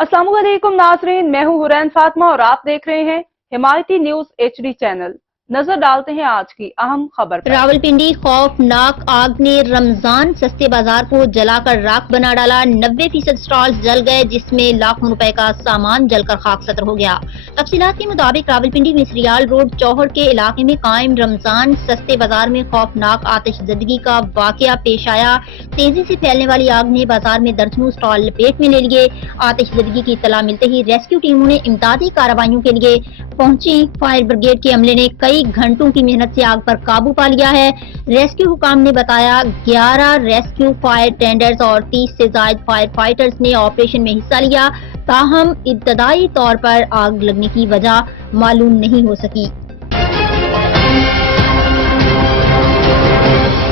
अस्सलाम वालेकुम नाज़रीन, मैं हूं हुरैन फातिमा और आप देख रहे हैं हिमायती न्यूज HD चैनल। नजर डालते हैं आज की अहम खबर पर। रावलपिंडी खौफनाक आग ने रमजान सस्ते बाजार को जलाकर राख बना डाला। 90% स्टॉल्स जल गए, जिसमें लाखों रुपए का सामान जलकर खाक सतर हो गया। तफसीलात के मुताबिक रावलपिंडी मिसरियाल रोड चौहड़ के इलाके में कायम रमजान सस्ते बाजार में खौफनाक आतिशज़दगी का वाकया पेश आया। तेजी से फैलने वाली आग ने बाजार में दर्जनों स्टॉल लपेट में ले लिए। आतिशज़दगी की इत्तला मिलते ही रेस्क्यू टीमों ने इमदादी कार्रवाइयों के लिए पहुंची। फायर ब्रिगेड के अमले ने कई घंटों की मेहनत से आग पर काबू पा लिया है। रेस्क्यू हुकाम ने बताया 11 रेस्क्यू फायर टेंडर्स और 30 से ज्यादा फायर फाइटर्स ने ऑपरेशन में हिस्सा लिया। ताहम इब्तदाई तौर पर आग लगने की वजह मालूम नहीं हो सकी।